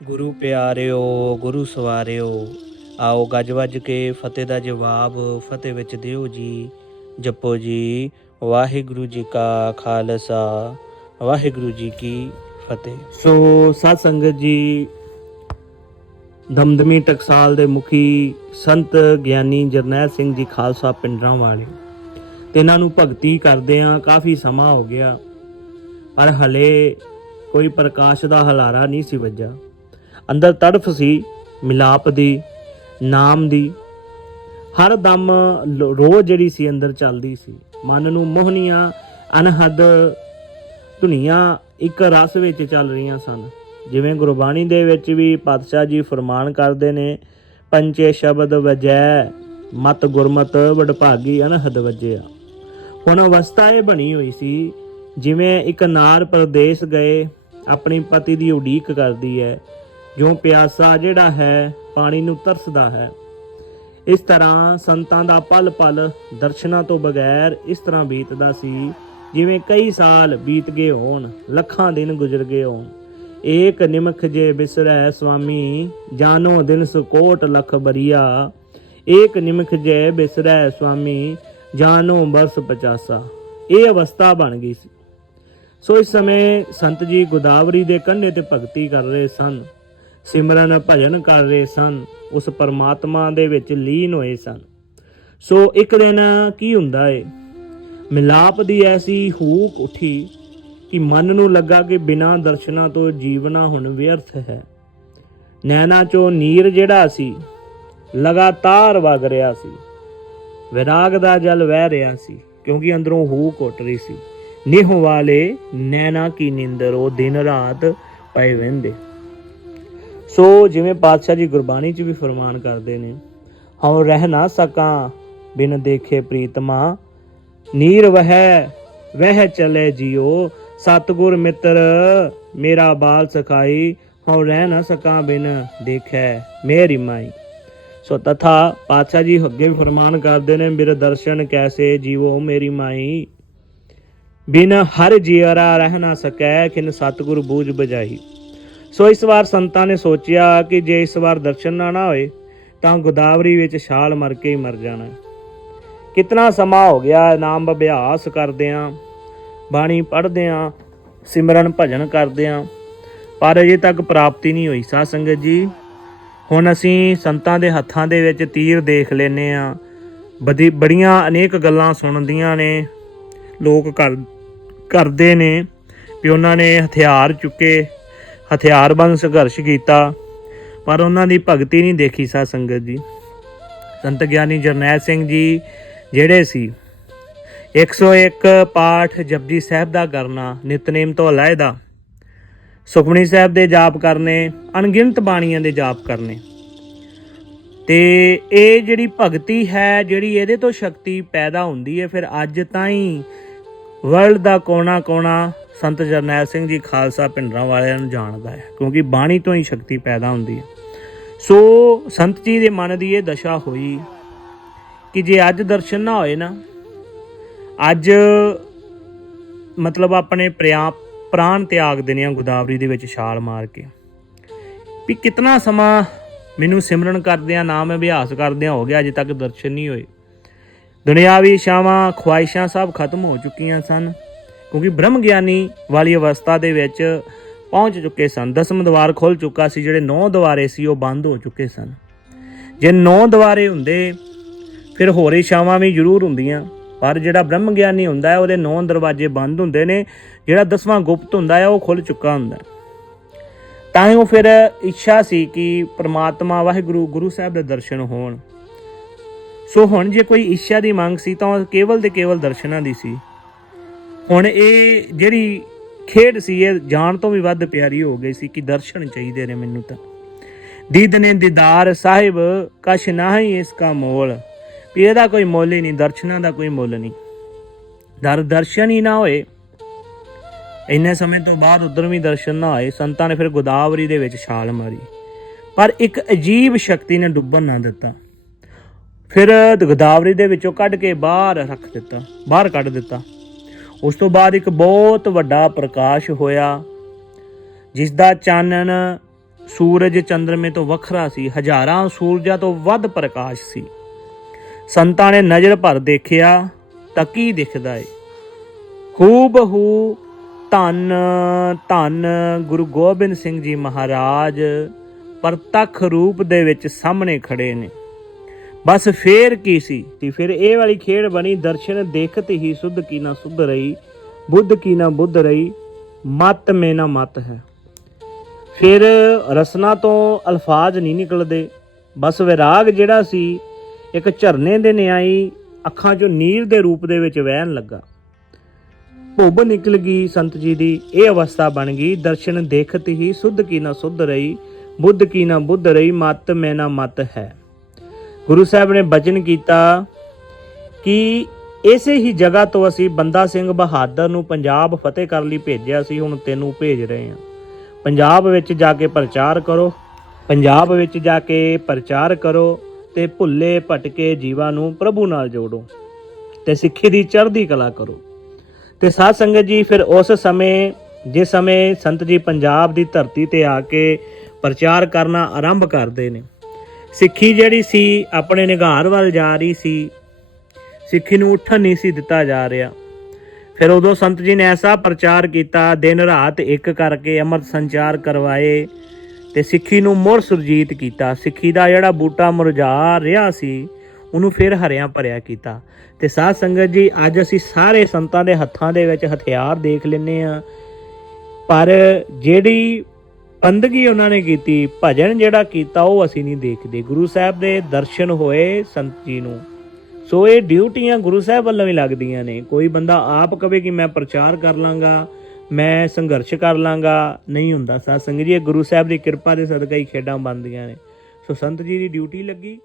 ਗੁਰੂ ਪਿਆਰਿਓ, ਗੁਰੂ ਸਵਾਰਿਓ, ਆਓ ਗੱਜ ਵੱਜ ਕੇ ਫਤਿਹ ਦਾ ਜਵਾਬ ਫਤਿਹ ਵਿੱਚ ਦਿਓ ਜੀ। ਜਪੋ ਜੀ, ਵਾਹਿਗੁਰੂ ਜੀ ਕਾ ਖਾਲਸਾ, ਵਾਹਿਗੁਰੂ ਜੀ ਕੀ ਫਤਿਹ। ਸੋ ਸਤ ਸੰਗਤ ਜੀ, ਦਮਦਮੀ ਟਕਸਾਲ ਦੇ ਮੁਖੀ ਸੰਤ ਗਿਆਨੀ ਜਰਨੈਲ ਸਿੰਘ ਜੀ ਖਾਲਸਾ ਪਿੰਡਰਾਂ ਵਾਲੇ। ਤੇ ਇਹਨਾਂ ਨੂੰ ਭਗਤੀ ਕਰਦੇ ਆ, ਕਾਫੀ ਸਮਾਂ ਹੋ ਗਿਆ, ਪਰ ਹਲੇ ਕੋਈ ਪ੍ਰਕਾਸ਼ ਦਾ ਹਲਾਰਾ ਨਹੀਂ ਸੀ ਵੱਜਾ ਅੰਦਰ ਤੜਫ ਸੀ ਮਿਲਾਪ ਦੀ, ਨਾਮ ਦੀ। ਹਰ ਦਮ ਲ- ਰੋਜ਼ ਜਿਹੜੀ ਸੀ ਅੰਦਰ ਚੱਲਦੀ ਸੀ। ਮਨ ਨੂੰ ਮੋਹਨੀਆਂ ਅਨਹਦ ਧੁਨੀਆਂ ਇੱਕ ਰਸ ਵਿੱਚ ਚੱਲ ਰਹੀਆਂ ਸਨ। ਜਿਵੇਂ ਗੁਰਬਾਣੀ ਦੇ ਵਿੱਚ ਵੀ ਪਾਤਸ਼ਾਹ ਜੀ ਫਰਮਾਨ ਕਰਦੇ ਨੇ, ਪੰਚੇ ਸ਼ਬਦ ਵਜੈ, ਮਤ ਗੁਰਮਤ ਵਡਭਾਗੀ ਅਨਹਦ ਵਜਿਆ। ਹੁਣ ਅਵਸਥਾ ਇਹ ਬਣੀ ਹੋਈ ਸੀ, ਜਿਵੇਂ ਇੱਕ ਨਾਰ ਪ੍ਰਦੇਸ਼ ਗਏ, ਆਪਣੀ ਪਤੀ ਦੀ ਉਡੀਕ ਕਰਦੀ ਹੈ ਜੋ ਪਿਆਸਾ ਜਿਹੜਾ ਹੈ ਪਾਣੀ ਨੂੰ ਤਰਸਦਾ ਹੈ। ਇਸ ਤਰ੍ਹਾਂ ਸੰਤਾਂ ਦਾ ਪਲ ਪਲ ਦਰਸ਼ਨਾਂ ਤੋਂ ਬਗੈਰ ਇਸ ਤਰ੍ਹਾਂ ਬੀਤਦਾ ਸੀ, ਜਿਵੇਂ ਕਈ ਸਾਲ ਬੀਤ ਗਏ ਹੋਣ, ਲੱਖਾਂ ਦਿਨ ਗੁਜ਼ਰ ਗਏ ਹੋਣ। ਏਕ ਨਿਮਖ ਜੇ ਬਿਸਰੈ ਸੁਆਮੀ ਜਾਨੋ ਦਿਨ ਸਕੋਟ ਲਖ ਬਰੀਆ। ਏਕ ਨਿਮਖ ਜੇ ਬਿਸਰੈ ਸੁਆਮੀ ਜਾਨੋ ਬਰਸ ਪਚਾਸਾ। ਇਹ ਅਵਸਥਾ ਬਣ ਗਈ ਸੀ। ਸੋ ਇਸ ਸਮੇਂ ਸੰਤ ਜੀ ਗੋਦਾਵਰੀ ਦੇ ਕੰਢੇ ਤੇ ਭਗਤੀ ਕਰ ਰਹੇ ਸਨ। ਸਿਮਰਨ ਭਜਨ ਕਰ ਰਹੇ ਸਨ, ਉਸ ਪਰਮਾਤਮਾ ਦੇ ਵਿੱਚ ਲੀਨ ਹੋਏ ਸਨ। ਸੋ ਇੱਕ ਦਿਨ ਕੀ ਹੁੰਦਾ ਏ? ਮਿਲਾਪ ਦੀ ਐਸੀ ਹੂਕ ਉਠੀ ਕਿ ਮਨ ਨੂੰ ਲੱਗਾ ਕਿ ਬਿਨਾਂ ਦਰਸ਼ਨਾਂ ਤੋਂ ਜੀਵਨਾ ਹੁਣ ਵਿਅਰਥ ਹੈ। ਨੈਣਾ ਚੋਂ ਨੀਰ ਜਿਹੜਾ ਸੀ, ਲਗਾਤਾਰ ਵਗ ਰਿਹਾ ਸੀ। ਵਿਰਾਗ ਦਾ ਜਲ ਵਹਿ ਰਿਹਾ ਸੀ, ਕਿਉਂਕਿ ਅੰਦਰੋਂ ਹੂਕ ਉੱਠ ਰਹੀ ਸੀ। ਨਿਹ ਵਾਲੇ ਨੈਣਾ ਕੀ ਨਿੰਦਰ, ਉਹ ਦਿਨ ਰਾਤ ਪਏ ਵਹਿੰਦੇ। ਸੋ ਜਿਵੇਂ ਪਾਤਸ਼ਾਹ ਜੀ ਗੁਰਬਾਣੀ 'ਚ ਵੀ ਫਰਮਾਨ ਕਰਦੇ ਨੇ, ਹਉ ਰਹਿ ਨਾ ਸਕਾਂ ਬਿਨ ਦੇਖੇ ਪ੍ਰੀਤਮਾ, ਨੀਰ ਵਹਿ ਵਹਿ ਚਲੇ ਜਿਉ, ਸਤਗੁਰ ਮਿੱਤਰ ਮੇਰਾ ਬਾਲ ਸਖਾਈ, ਹਉ ਰਹਿ ਨਾ ਸਕਾਂ ਬਿਨ ਦੇਖੈ ਮੇਰੀ ਮਾਈ। ਸੋ ਤਥਾ ਪਾਤਸ਼ਾਹ ਜੀ ਅੱਗੇ ਵੀ ਫਰਮਾਨ ਕਰਦੇ ਨੇ ਮੇਰੇ ਦਰਸ਼ਨ ਕੈਸੇ ਜੀਵੋ ਮੇਰੀ ਮਾਈ? ਬਿਨ ਹਰ ਜੀਵਰਾ ਰਹਿ ਨਾ ਸਕੈ ਕਿਨ ਸਤਗੁਰ ਬੂਝ ਬਜਾਈ ਸੋ ਇਸ ਵਾਰ ਸੰਤਾਂ ਨੇ ਸੋਚਿਆ ਕਿ ਜੇ ਇਸ ਵਾਰ ਦਰਸ਼ਨ ਨਾ ਨਾ ਹੋਏ, ਤਾਂ ਗੋਦਾਵਰੀ ਵਿੱਚ ਛਾਲ ਮਰ ਕੇ ਹੀ ਮਰ ਜਾਣਾ। ਕਿਤਨਾ ਸਮਾਂ ਹੋ ਗਿਆ ਨਾਮ ਅਭਿਆਸ ਕਰਦੇ ਆਂ ਬਾਣੀ ਪੜ੍ਹਦੇ ਆਂ ਸਿਮਰਨ ਭਜਨ ਕਰਦੇ ਆਂ ਪਰ ਅਜੇ ਤੱਕ ਪ੍ਰਾਪਤੀ ਨਹੀਂ ਹੋਈ। ਸਾਧ ਸੰਗਤ ਜੀ, ਹੁਣ ਅਸੀਂ ਸੰਤਾਂ ਦੇ ਹੱਥਾਂ ਦੇ ਵਿੱਚ ਤੀਰ ਦੇਖ ਲੈਨੇ ਆ ਬਦੀ ਬੜੀਆਂ ਅਨੇਕ ਗੱਲਾਂ ਸੁਣਦੀਆਂ ਨੇ, ਲੋਕ ਕਰ ਕਰਦੇ ਨੇ, ਵੀ ਉਹਨਾਂ ਨੇ ਹਥਿਆਰ ਚੁੱਕੇ ਹਥਿਆਰਬੰਦ ਸੰਘਰਸ਼ ਕੀਤਾ, ਪਰ ਉਹਨਾਂ ਦੀ ਭਗਤੀ ਨਹੀਂ ਦੇਖੀ ਸਾ ਸੰਗਤ ਜੀ। ਸੰਤ ਗਿਆਨੀ ਜਰਨੈਲ ਸਿੰਘ ਜੀ ਜਿਹੜੇ ਸੀ 101 ਪਾਠ ਜਪਜੀ ਸਾਹਿਬ ਦਾ ਕਰਨਾ ਨਿਤਨੇਮ ਤੋਂ ਅਲੱਗਾ ਸੁਖਮਨੀ ਸਾਹਿਬ ਦੇ ਜਾਪ ਕਰਨੇ, ਅਣਗਿਣਤ ਬਾਣੀਆਂ ਦੇ ਜਾਪ ਕਰਨੇ। ਤੇ ਇਹ ਜਿਹੜੀ ਭਗਤੀ ਹੈ, ਜਿਹੜੀ ਇਹਦੇ ਤੋਂ ਸ਼ਕਤੀ ਪੈਦਾ ਹੁੰਦੀ ਹੈ, ਫਿਰ ਅੱਜ ਤਾਂ ਹੀ ਵਰਲਡ ਦਾ ਕੋਨਾ ਕੋਨਾ ਸੰਤ ਜਰਨੈਲ ਸਿੰਘ ਜੀ ਖਾਲਸਾ ਪਿੰਡਰਾਂ ਵਾਲਿਆਂ ਨੂੰ ਜਾਣਦਾ ਹੈ, ਕਿਉਂਕਿ ਬਾਣੀ ਤੋਂ ਹੀ ਸ਼ਕਤੀ ਪੈਦਾ ਹੁੰਦੀ ਹੈ। ਸੋ ਸੰਤ ਜੀ ਦੇ ਮਨ ਦੀ ਇਹ ਦਸ਼ਾ ਹੋਈ ਕਿ ਜੇ ਅੱਜ ਦਰਸ਼ਨ ਨਾ ਹੋਏ ਨਾ, ਅੱਜ ਮਤਲਬ ਆਪਣੇ ਪ੍ਰਿਆ, ਪ੍ਰਾਣ ਤਿਆਗ ਦੇਣੇ ਆ ਗੋਦਾਵਰੀ ਦੇ ਵਿੱਚ ਛਾਲ ਮਾਰ ਕੇ ਵੀ ਕਿਤਨਾ ਸਮਾਂ ਮੈਨੂੰ ਸਿਮਰਨ ਕਰਦਿਆਂ ਨਾਮ ਅਭਿਆਸ ਕਰਦਿਆਂ ਹੋ ਗਿਆ, ਅਜੇ ਤੱਕ ਦਰਸ਼ਨ ਨਹੀਂ ਹੋਏ। ਦੁਨਿਆਵੀ ਸ਼ਾਵਾਂ ਖੁਆਇਸ਼ਾਂ ਸਭ ਖਤਮ ਹੋ ਚੁੱਕੀਆਂ ਸਨ, ਕਿਉਂਕਿ ਬ੍ਰਹਮ ਗਿਆਨੀ ਵਾਲੀ ਅਵਸਥਾ ਦੇ ਵਿੱਚ ਪਹੁੰਚ ਚੁੱਕੇ ਸਨ। ਦਸਮ ਦਵਾਰ ਖੁੱਲ ਚੁੱਕਾ ਸੀ, ਜਿਹੜੇ ਨੌ ਦਵਾਰੇ ਸੀ, ਉਹ ਬੰਦ ਹੋ ਚੁੱਕੇ ਸਨ। ਜੇ ਨੌ ਦਵਾਰੇ ਹੁੰਦੇ, ਫਿਰ ਹੋਰ ਇਸ਼ਾਵਾਂ ਵੀ ਜ਼ਰੂਰ ਹੁੰਦੀਆਂ, ਪਰ ਜਿਹੜਾ ਬ੍ਰਹਮ ਗਿਆਨੀ ਹੁੰਦਾ ਹੈ, ਉਹਦੇ ਨੌ ਦਰਵਾਜ਼ੇ ਬੰਦ ਹੁੰਦੇ ਨੇ, ਜਿਹੜਾ ਦਸਵਾਂ ਗੁਪਤ ਹੁੰਦਾ ਹੈ, ਉਹ ਖੁੱਲ ਚੁੱਕਾ ਹੁੰਦਾ ਤਾਂ ਹੀ ਉਹ ਫਿਰ ਇੱਛਾ ਸੀ ਕਿ ਪ੍ਰਮਾਤਮਾ ਵਾਹਿਗੁਰੂ, ਗੁਰੂ ਸਾਹਿਬ ਦੇ ਦਰਸ਼ਨ ਹੋਣ। ਸੋ ਹੁਣ ਜੇ ਕੋਈ ਇੱਛਾ ਦੀ ਮੰਗ ਸੀ ਤਾਂ ਉਹ ਕੇਵਲ ਤੇ ਕੇਵਲ ਦਰਸ਼ਨਾਂ ਦੀ ਸੀ। ਹੁਣ ਇਹ ਜਿਹੜੀ ਖੇਡ ਸੀ, ਇਹ ਜਾਣ ਤੋਂ ਵੀ ਵੱਧ ਪਿਆਰੀ ਹੋ ਗਈ ਸੀ ਕਿ ਦਰਸ਼ਨ ਚਾਹੀਦੇ ਨੇ ਮੈਨੂੰ ਤਾਂ। ਦੀਦ ਨੇ ਦੀਦਾਰ ਸਾਹਿਬ, ਕਛ ਨਾਹੀ ਇਸ ਕਾ ਮੋਲ। ਵੀ ਇਹਦਾ ਕੋਈ ਮੁੱਲ ਹੀ ਨਹੀਂ, ਦਰਸ਼ਨਾਂ ਦਾ ਕੋਈ ਮੁੱਲ ਨਹੀਂ। ਦਰ ਦਰਸ਼ਨ ਹੀ ਨਾ ਹੋਏ। ਇੰਨੇ ਸਮੇਂ ਤੋਂ ਬਾਅਦ ਉਧਰ ਵੀ ਦਰਸ਼ਨ ਨਾ ਹੋਏ ਸੰਤਾਂ ਨੇ ਫਿਰ ਗੋਦਾਵਰੀ ਦੇ ਵਿੱਚ ਛਾਲ ਮਾਰੀ। ਪਰ ਇੱਕ ਅਜੀਬ ਸ਼ਕਤੀ ਨੇ ਡੁੱਬਣ ਨਾ ਦਿੱਤਾ। ਫਿਰ ਗੋਦਾਵਰੀ ਦੇ ਵਿੱਚੋਂ ਕੱਢ ਕੇ ਬਾਹਰ ਰੱਖ ਦਿੱਤਾ, ਬਾਹਰ ਕੱਢ ਦਿੱਤਾ। ਉਸ ਤੋਂ ਬਾਅਦ ਇੱਕ ਬਹੁਤ ਵੱਡਾ ਪ੍ਰਕਾਸ਼ ਹੋਇਆ ਜਿਸ ਦਾ ਚਾਨਣ ਸੂਰਜ ਚੰਦਰਮੇ ਤੋਂ ਵੱਖਰਾ ਸੀ, ਹਜ਼ਾਰਾਂ ਸੂਰਜਾਂ ਤੋਂ ਵੱਧ ਪ੍ਰਕਾਸ਼ ਸੀ। ਸੰਤਾਂ ਨੇ ਨਜ਼ਰ ਭਰ ਦੇਖਿਆ ਤਾਂ ਕੀ ਦਿਖਦਾ ਏ? ਹੂਬਹੂ ਧੰਨ ਧੰਨ ਗੁਰੂ ਗੋਬਿੰਦ ਸਿੰਘ ਜੀ ਮਹਾਰਾਜ, ਪ੍ਰਤੱਖ ਰੂਪ ਦੇ ਵਿੱਚ ਸਾਹਮਣੇ ਖੜੇ ਨੇ। ਬਸ ਫੇਰ ਕੀ ਸੀ? ਤੇ ਫਿਰ ਇਹ ਵਾਲੀ ਖੇਡ ਬਣੀ, ਦਰਸ਼ਨ ਦੇਖਤ ਹੀ ਸੁਧ ਕੀ ਨਾ ਸੁਧ ਰਹੀ, ਬੁੱਧ ਕੀ ਨਾ ਬੁੱਧ ਰਹੀ, ਮਤ ਮੇ ਨਾ ਮਤ ਹੈ। ਫਿਰ ਰਸਨਾ ਤੋਂ ਅਲਫਾਜ਼ ਨਹੀਂ ਨਿਕਲਦੇ। ਬਸ ਵਿਰਾਗ ਜਿਹੜਾ ਸੀ, ਇੱਕ ਝਰਨੇ ਦੇ ਨਿਆਈ ਅੱਖਾਂ 'ਚੋਂ ਨੀਰ ਦੇ ਰੂਪ ਦੇ ਵਿੱਚ ਵਹਿਣ ਲੱਗਾ। ਭੁੱਬ ਨਿਕਲ ਗਈ ਸੰਤ ਜੀ ਦੀ, ਇਹ ਅਵਸਥਾ ਬਣ ਗਈ, ਦਰਸ਼ਨ ਦੇਖਤ ਹੀ ਸੁਧ ਕੀ ਨਾ ਸੁਧ ਰਹੀ, ਬੁੱਧ ਕੀ ਨਾ ਬੁੱਧ ਰਹੀ, ਮਤ ਮੇ ਨਾ ਮਤ ਹੈ। ਗੁਰੂ ਸਾਹਿਬ ਨੇ ਬਚਨ ਕੀਤਾ ਕਿ ਇਸੇ ਹੀ ਜਗ੍ਹਾ ਤੋਂ ਅਸੀਂ ਬੰਦਾ ਸਿੰਘ ਬਹਾਦਰ ਨੂੰ ਪੰਜਾਬ ਫਤਿਹ ਕਰਨ ਲਈ ਭੇਜਿਆ ਸੀ, ਹੁਣ ਤੈਨੂੰ ਭੇਜ ਰਹੇ ਹਾਂ। ਪੰਜਾਬ ਵਿੱਚ ਜਾ ਕੇ ਪ੍ਰਚਾਰ ਕਰੋ, ਪੰਜਾਬ ਵਿੱਚ ਜਾ ਕੇ ਪ੍ਰਚਾਰ ਕਰੋ ਤੇ ਭੁੱਲੇ ਭਟਕੇ ਜੀਵਾਂ ਨੂੰ ਪ੍ਰਭੂ ਨਾਲ ਜੋੜੋ ਤੇ ਸਿੱਖੀ ਦੀ ਚੜ੍ਹਦੀ ਕਲਾ ਕਰੋ। ਤੇ ਸਾਧ ਸੰਗਤ ਜੀ, ਫਿਰ ਉਸ ਸਮੇਂ, ਜਿਸ ਸਮੇਂ ਸੰਤ ਜੀ ਪੰਜਾਬ ਦੀ ਧਰਤੀ ਤੇ ਆ ਕੇ ਪ੍ਰਚਾਰ ਕਰਨਾ ਆਰੰਭ ਕਰਦੇ ਨੇ ਸਿੱਖੀ ਜਿਹੜੀ ਸੀ, ਆਪਣੇ ਨਿਗਾਰ ਵੱਲ ਜਾ ਰਹੀ ਸੀ। ਸਿੱਖੀ ਨੂੰ ਉੱਠਣ ਨਹੀਂ ਸੀ ਦਿੱਤਾ ਜਾ ਰਿਹਾ। ਫਿਰ ਉਦੋਂ ਸੰਤ ਜੀ ਨੇ ਐਸਾ ਪ੍ਰਚਾਰ ਕੀਤਾ, ਦਿਨ ਰਾਤ ਇੱਕ ਕਰਕੇ ਅੰਮ੍ਰਿਤ ਸੰਚਾਰ ਕਰਵਾਏ ਤੇ ਸਿੱਖੀ ਨੂੰ ਮੁੜ ਸੁਰਜੀਤ ਕੀਤਾ। ਸਿੱਖੀ ਦਾ ਜਿਹੜਾ ਬੂਟਾ ਮੁਰਝਾ ਰਿਹਾ ਸੀ, ਉਹਨੂੰ ਫਿਰ ਹਰਿਆ ਭਰਿਆ ਕੀਤਾ। ਤੇ ਸਾਧ ਸੰਗਤ ਜੀ, ਅੱਜ ਅਸੀਂ ਸਾਰੇ ਸੰਤਾਂ ਦੇ ਹੱਥਾਂ ਦੇ ਵਿੱਚ ਹਥਿਆਰ ਦੇਖ ਲੈਨੇ ਆ ਪਰ ਜਿਹੜੀ ਬੰਦਗੀ ਉਹਨਾਂ ਨੇ ਕੀਤੀ, ਭਜਨ ਜਿਹੜਾ ਕੀਤਾ ਉਹ ਅਸੀਂ ਨਹੀਂ ਦੇਖਦੇ। ਗੁਰੂ ਸਾਹਿਬ ਦੇ ਦਰਸ਼ਨ ਹੋਏ ਸੰਤ ਜੀ ਨੂੰ। ਸੋ ਇਹ ਡਿਊਟੀਆਂ ਗੁਰੂ ਸਾਹਿਬ ਵੱਲੋਂ ਹੀ ਲੱਗਦੀਆਂ ਨੇ। ਕੋਈ ਬੰਦਾ ਆਪ ਕਵੇ ਕਿ ਮੈਂ ਪ੍ਰਚਾਰ ਕਰ ਲਾਂਗਾ, ਮੈਂ ਸੰਘਰਸ਼ ਕਰ ਲਾਂਗਾ, ਨਹੀਂ ਹੁੰਦਾ। ਸਾਧ ਸੰਗਤ ਜੀ, ਇਹ ਗੁਰੂ ਸਾਹਿਬ ਦੀ ਕਿਰਪਾ ਦੇ ਸਦਕਾ ਹੀ ਖੇਡਾਂ ਬਣਦੀਆਂ ਨੇ। ਸੋ ਸੰਤ ਜੀ ਦੀ ਡਿਊਟੀ ਲੱਗੀ।